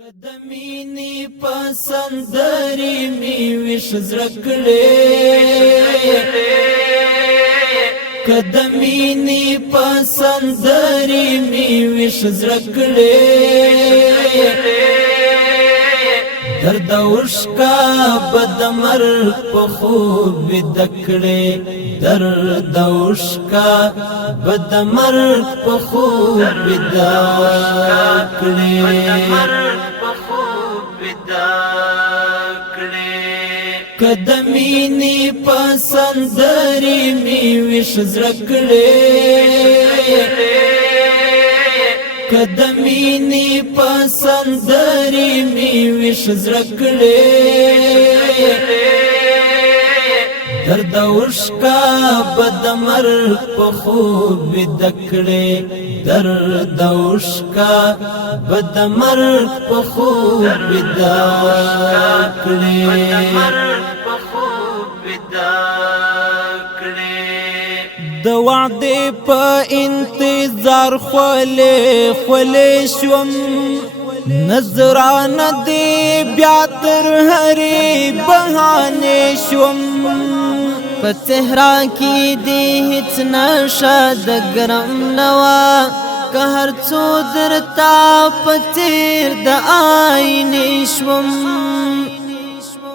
کدمینی پسندری می وش زرکړې کدمینی پسندری می وش زرکړې درد وشکا بدمر په خوب دکړې درد وشکا بدمر په خوب دکړې کدمینی پسندری می وش زرکړې کدمینی پسندری می وش زرکړې درد وشکا بدمر په خوب دکړې درد وشکا بدمر په خوب دکړې د وعده په انتظار خولې شوم نظرانه دی بیا تر هرې بهانې شوم په صحرا کې دی هیڅ نشه د ګرم نوا که هر څو درتا په تیر د آینې شوم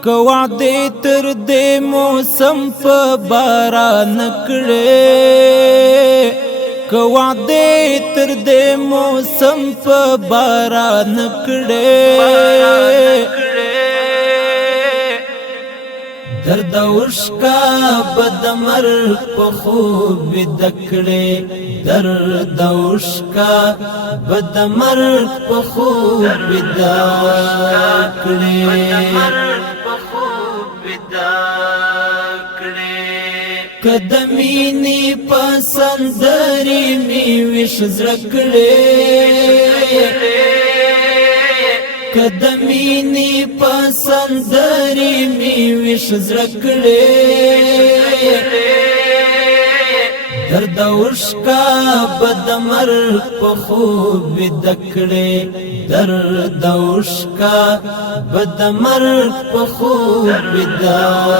که وعده تر دې موسم په باران کړې که وعده تر دې موسم په باران کړې درد وشکا بدمر په خوب دکړې درد وشکا بدمر په خوب دکړې کدمینی پسندری می وش زرکړې کدمینی پسندری می وش زرکړې درد وشکا بدمر په خوب دکړې درد وشکا بدمر په خوب دکړې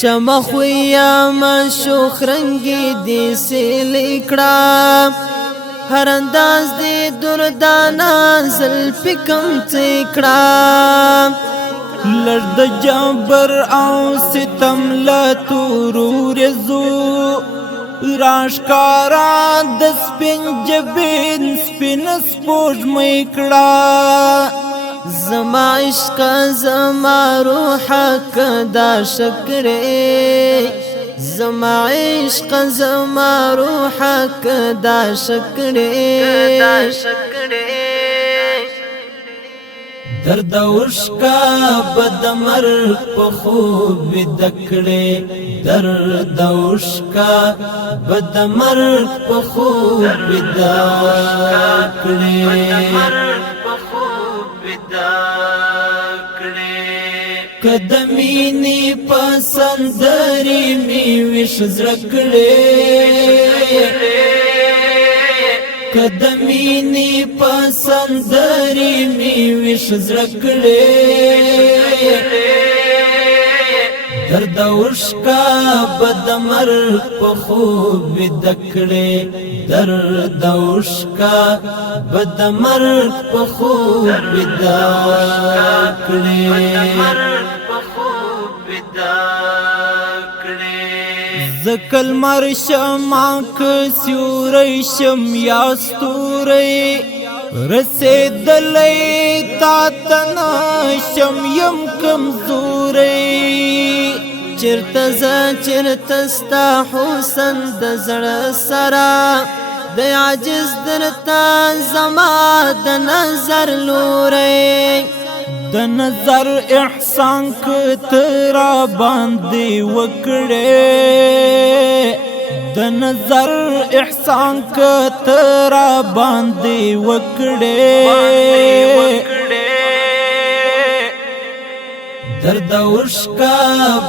شمع خویا مشوخ رنگی دی سلیکڑا هر انداز دی دردانا زلفی کم تکڑا لرد جبر او ستم لتورو رزو راشکارا د سپین جبین سپین سپوږ میکړه زما عشق زما روح کدا شکرې زما عشق زما روح کدا شکرې درد وشکا بدمر په خوب دکړې درد وشکا بدمر په خوب دکړې کدمینی پسندری می وش زرکړې کدمینی پسندری می وش زرکړې درد وشکا بدمر په خوب دکړې درد وشکا بدمر په خوب دکړې زکل مرشم آنک سیوری شم یا ستوری رسیدلی تا تناشم یم کمزوری چرته ستا حسن د زړه سره د عاجز درته زما د نظر لوري د نظر احسان کترا باندې وکړې د نظر احسان کترا باندې وکړې درد اوشکا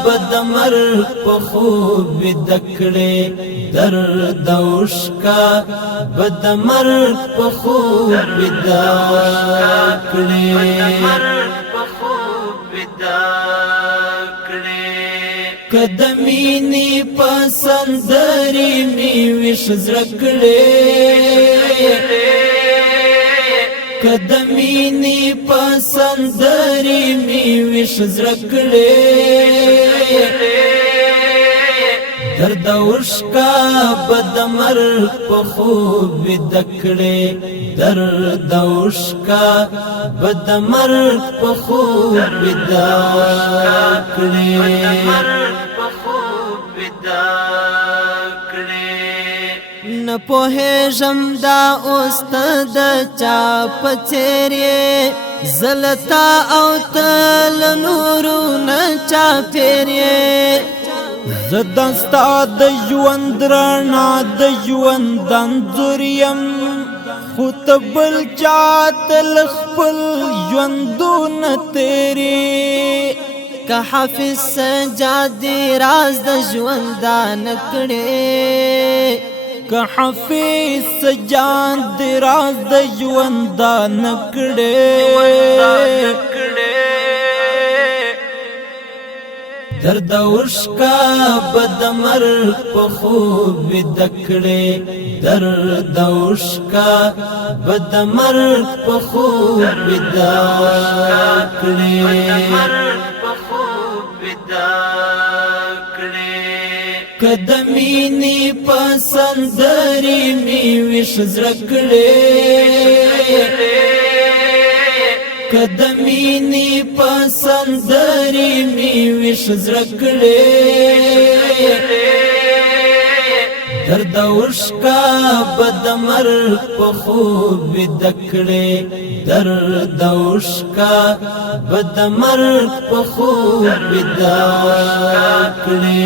بد مرگ په خوب دکړې درد اوشکا بد مرگ په خوب دکړې قدمینی پسندری می وش زرکړې قدمینی پسندری می وش زرکړې درد اوشکا بد مرگ په خوب دکړې درد اوشکا بد مرگ په خوب دکړې نه پوهېږم دا اوس ته د چا په څېر یې زلتا او ته له نورو نه چاپېر یې زه ستا د ژوند رڼا د ژوند انځور یم خو ته بل چاته له خپل ژوندونه تېرې که حافظ سجادي راز د ژوندانه کړې که حافظ سجاد راز د ژوندانه کړې درد اوشکا بد مرگ په خوب دکړې درد اوشکا بد مرگ په خوب دکړې قدمینی پسندری می وش زرکړې قدمینی پسندری می وش زرکړې درد اوشکا بد مرگ په خوب دکړې درد اوشکا بد مرگ په خوب دکړې